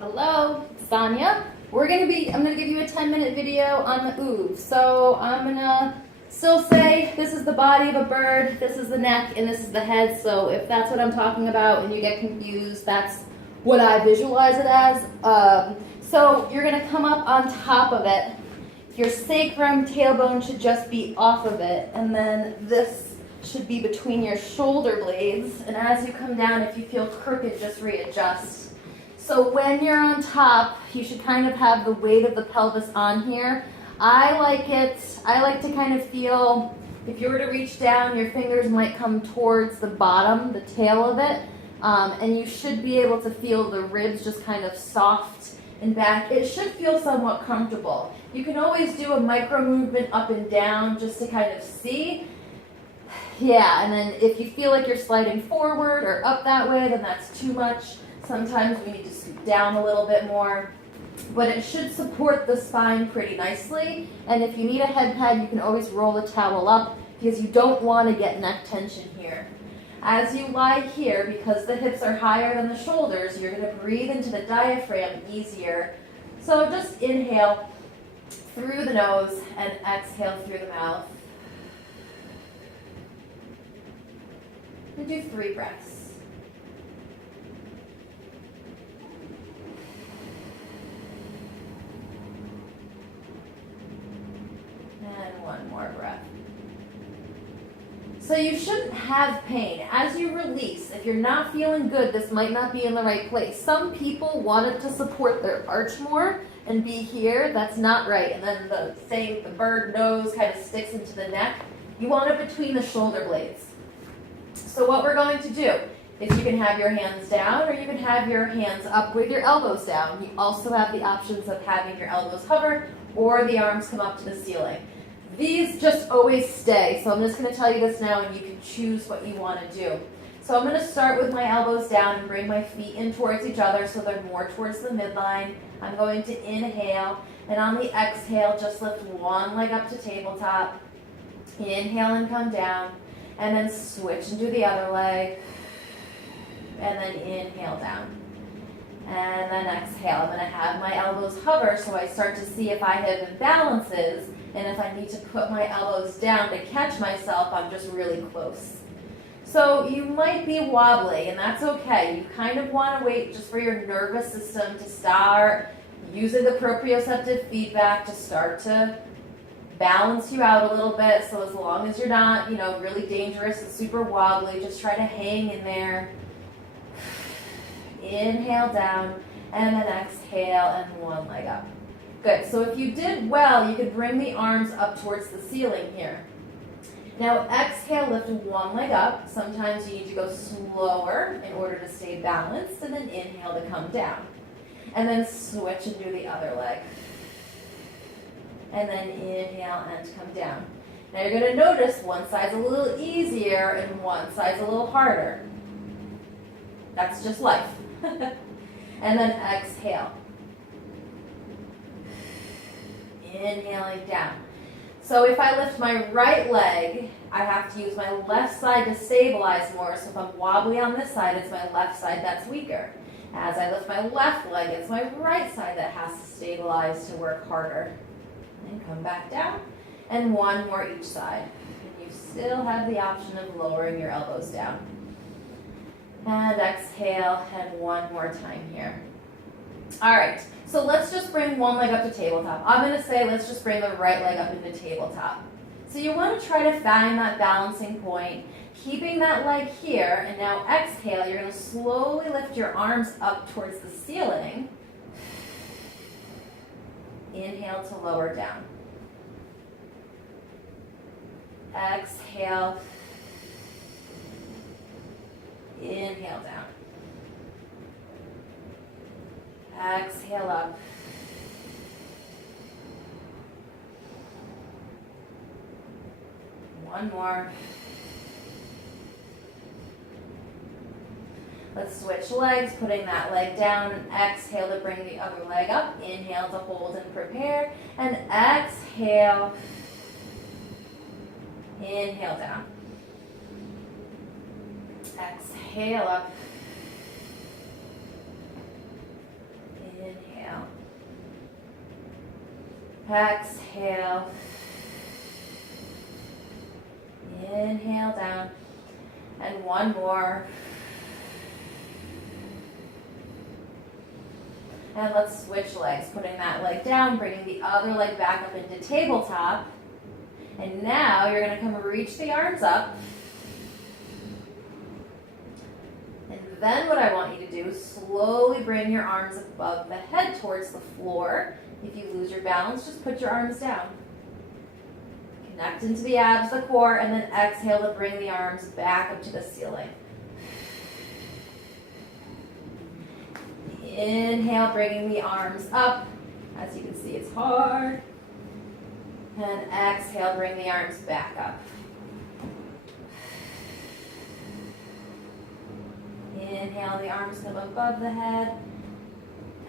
Hello, it's Sonia. I'm gonna give you a 10-minute video on the ooh. So I'm gonna still say this is the body of a bird, this is the neck, and this is the head. So if that's what I'm talking about and you get confused, that's what I visualize it as. So you're gonna come up on top of it. Your sacrum tailbone should just be off of it, and then this should be between your shoulder blades. And as you come down, if you feel crooked, just readjust. So when you're on top, you should kind of have the weight of the pelvis on here. I like to kind of feel, if you were to reach down, your fingers might come towards the bottom, the tail of it, and you should be able to feel the ribs just kind of soft and back. It should feel somewhat comfortable. You can always do a micro movement up and down just to kind of see. Yeah, and then if you feel like you're sliding forward or up that way, then that's too much. Sometimes we need to scoot down a little bit more, but it should support the spine pretty nicely. And if you need a head pad, you can always roll the towel up because you don't want to get neck tension here. As you lie here, because the hips are higher than the shoulders, you're going to breathe into the diaphragm easier. So just inhale through the nose and exhale through the mouth. And do 3 breaths. And 1 more breath. So you shouldn't have pain. As you release, if you're not feeling good, this might not be in the right place. Some people want it to support their arch more and be here. That's not right. And then the bird nose kind of sticks into the neck. You want it between the shoulder blades. So what we're going to do is you can have your hands down or you can have your hands up with your elbows down. You also have the options of having your elbows hover or the arms come up to the ceiling. These just always stay, so I'm just going to tell you this now and you can choose what you want to do. So I'm going to start with my elbows down and bring my feet in towards each other so they're more towards the midline. I'm going to inhale, and on the exhale, just lift one leg up to tabletop. Inhale and come down, and then switch and do the other leg, and then inhale down. And then exhale. I'm going to have my elbows hover so I start to see if I have imbalances. And if I need to put my elbows down to catch myself, I'm just really close. So you might be wobbly, and that's okay. You kind of want to wait just for your nervous system to start using the proprioceptive feedback to start to balance you out a little bit. So as long as you're not, really dangerous and super wobbly, just try to hang in there. Inhale down, and then exhale, and one leg up. Good, so if you did well, you could bring the arms up towards the ceiling here. Now exhale, lift one leg up. Sometimes you need to go slower in order to stay balanced, and then inhale to come down. And then switch and do the other leg. And then inhale and come down. Now you're going to notice one side's a little easier and one side's a little harder. That's just life. And then exhale. Inhaling down. So if I lift my right leg, I have to use my left side to stabilize more. So if I'm wobbly on this side, it's my left side that's weaker. As I lift my left leg, it's my right side that has to stabilize to work harder. And come back down. And one more each side. And you still have the option of lowering your elbows down. And exhale, and one more time here. All right, so let's just bring one leg up to tabletop. I'm going to say let's just bring the right leg up into tabletop. So you want to try to find that balancing point, keeping that leg here, and now exhale, you're going to slowly lift your arms up towards the ceiling. Inhale to lower down. Exhale. Inhale down. Exhale up. One more. Let's switch legs, putting that leg down, and exhale to bring the other leg up. Inhale to hold and prepare, and exhale. Inhale down. Exhale up. Exhale. Inhale down. And one more. And let's switch legs, putting that leg down, bringing the other leg back up into tabletop. And now you're going to come reach the arms up. And then what I want you to do is slowly bring your arms above the head towards the floor. If you lose your balance, just put your arms down. Connect into the abs, the core, and then exhale to bring the arms back up to the ceiling. Inhale, bringing the arms up. As you can see, it's hard. And exhale, bring the arms back up. Inhale, the arms come above the head.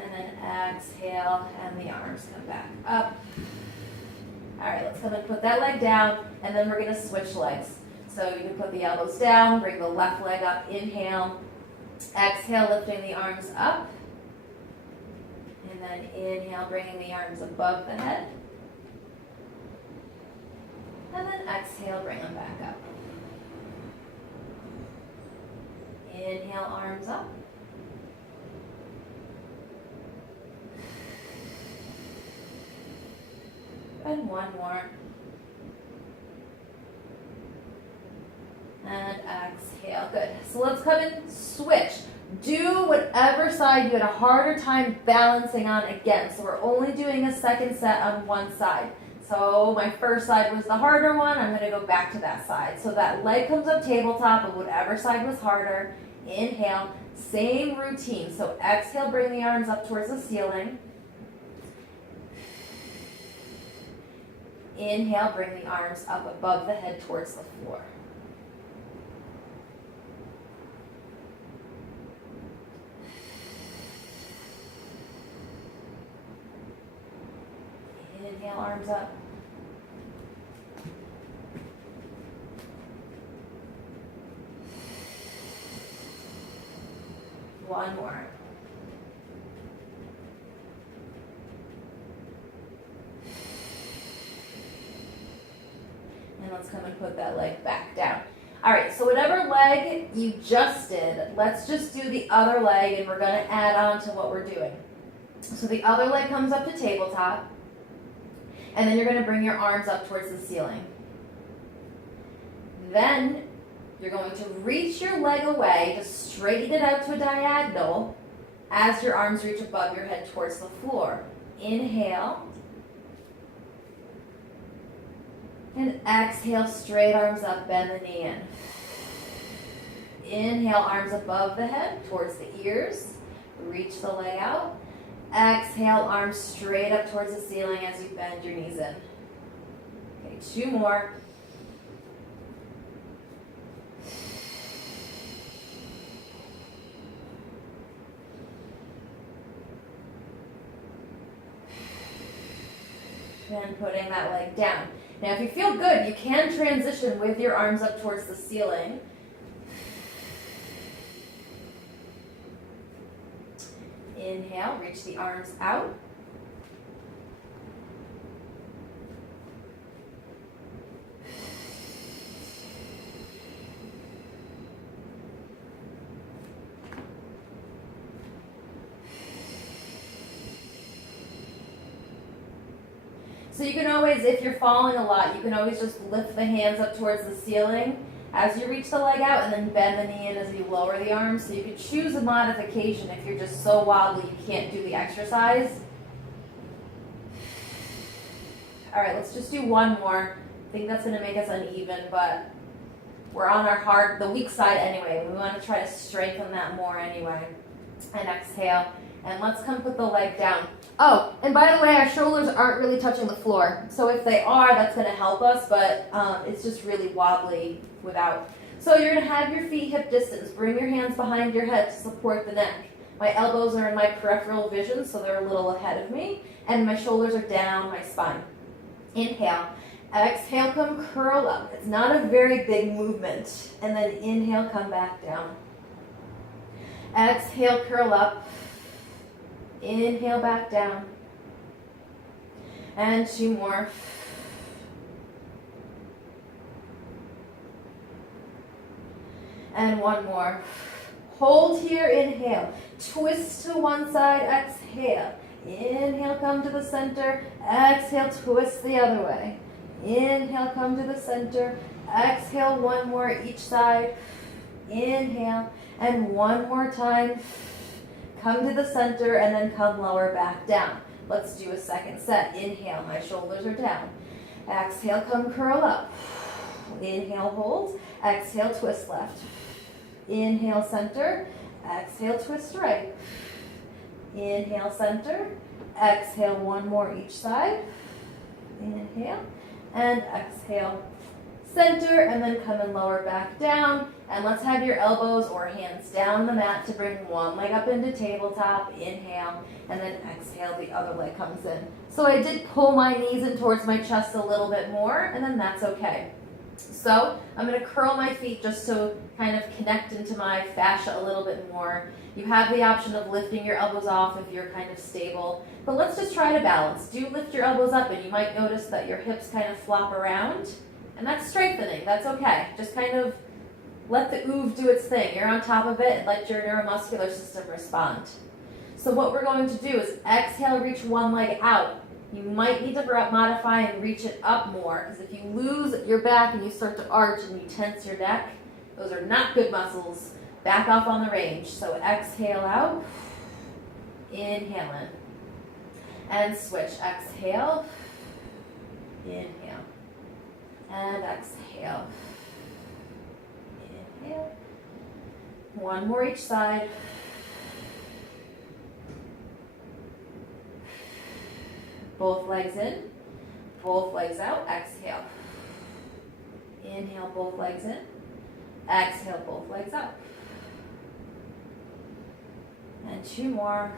And then exhale, and the arms come back up. All right, let's come and put that leg down, and then we're going to switch legs. So you can put the elbows down, bring the left leg up, inhale. Exhale, lifting the arms up. And then inhale, bringing the arms above the head. And then exhale, bring them back up. Inhale, arms up. And one more. And exhale. Good. So let's come and switch. Do whatever side you had a harder time balancing on again. So we're only doing a second set on one side. So my first side was the harder one. I'm going to go back to that side. So that leg comes up tabletop of whatever side was harder. Inhale. Same routine. So exhale, bring the arms up towards the ceiling. Inhale, bring the arms up above the head towards the floor. Inhale, arms up. One more. And let's come and put that leg back down. All right, so whatever leg you just did, let's just do the other leg, and we're going to add on to what we're doing. So the other leg comes up to tabletop, and then you're going to bring your arms up towards the ceiling. Then you're going to reach your leg away, just straighten it out to a diagonal as your arms reach above your head towards the floor. Inhale. And exhale, straight arms up, bend the knee in. Inhale, arms above the head, towards the ears. Reach the leg out. Exhale, arms straight up towards the ceiling as you bend your knees in. Okay, two more. And putting that leg down. Now, if you feel good, you can transition with your arms up towards the ceiling. Inhale, reach the arms out. So you can always, if you're falling a lot, you can always just lift the hands up towards the ceiling as you reach the leg out, and then bend the knee in as you lower the arms. So you can choose a modification if you're just so wobbly you can't do the exercise. All right, let's just do one more. I think that's going to make us uneven, but we're on the weak side anyway. We want to try to strengthen that more anyway. And exhale. And let's come put the leg down. Oh, and by the way, our shoulders aren't really touching the floor. So if they are, that's going to help us, but it's just really wobbly without. So you're going to have your feet hip distance. Bring your hands behind your head to support the neck. My elbows are in my peripheral vision, so they're a little ahead of me. And my shoulders are down my spine. Inhale. Exhale, come curl up. It's not a very big movement. And then inhale, come back down. Exhale, curl up. Inhale, back down. And 2 more. And 1 more. Hold here, inhale. Twist to one side, exhale. Inhale, come to the center. Exhale, twist the other way. Inhale, come to the center. Exhale, 1 more each side. Inhale, and 1 more time. Come to the center and then come lower back down. Let's do a second set. Inhale, my shoulders are down. Exhale, come curl up. Inhale, hold. Exhale, twist left. Inhale, center. Exhale, twist right. Inhale, center. Exhale, 1 more each side. Inhale and exhale. Center, and then come and lower back down. And let's have your elbows or hands down the mat to bring one leg up into tabletop. Inhale, and then exhale, the other leg comes in. So I did pull my knees in towards my chest a little bit more, and then that's okay. So I'm going to curl my feet just to kind of connect into my fascia a little bit more. You have the option of lifting your elbows off if you're kind of stable, but let's just try to balance. Do lift your elbows up, and you might notice that your hips kind of flop around, and that's strengthening. That's okay. Just kind of let the oof do its thing. You're on top of it, and let your neuromuscular system respond. So what we're going to do is exhale, reach one leg out. You might need to modify and reach it up more, because if you lose your back and you start to arch and you tense your neck, those are not good muscles. Back off on the range. So exhale out, inhale in, and switch. Exhale, inhale, and exhale, inhale. 1 more each side. Both legs in, both legs out. Exhale. Inhale, both legs in. Exhale, both legs out. And 2 more.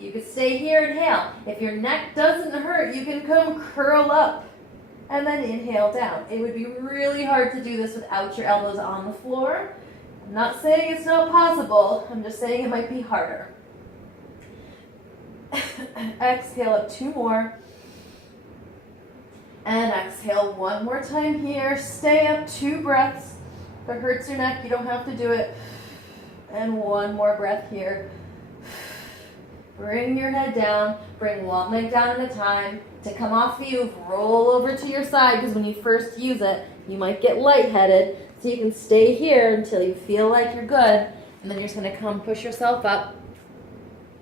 You could stay here, inhale. If your neck doesn't hurt, you can come curl up and then inhale down. It would be really hard to do this without your elbows on the floor. I'm not saying it's not possible. I'm just saying it might be harder. Exhale up 2 more. And exhale 1 more time here. Stay up 2 breaths. If it hurts your neck, you don't have to do it. And 1 more breath here. Bring your head down. Bring one leg down at a time. To come off the oof, roll over to your side, because when you first use it, you might get lightheaded. So you can stay here until you feel like you're good. And then you're just going to come push yourself up.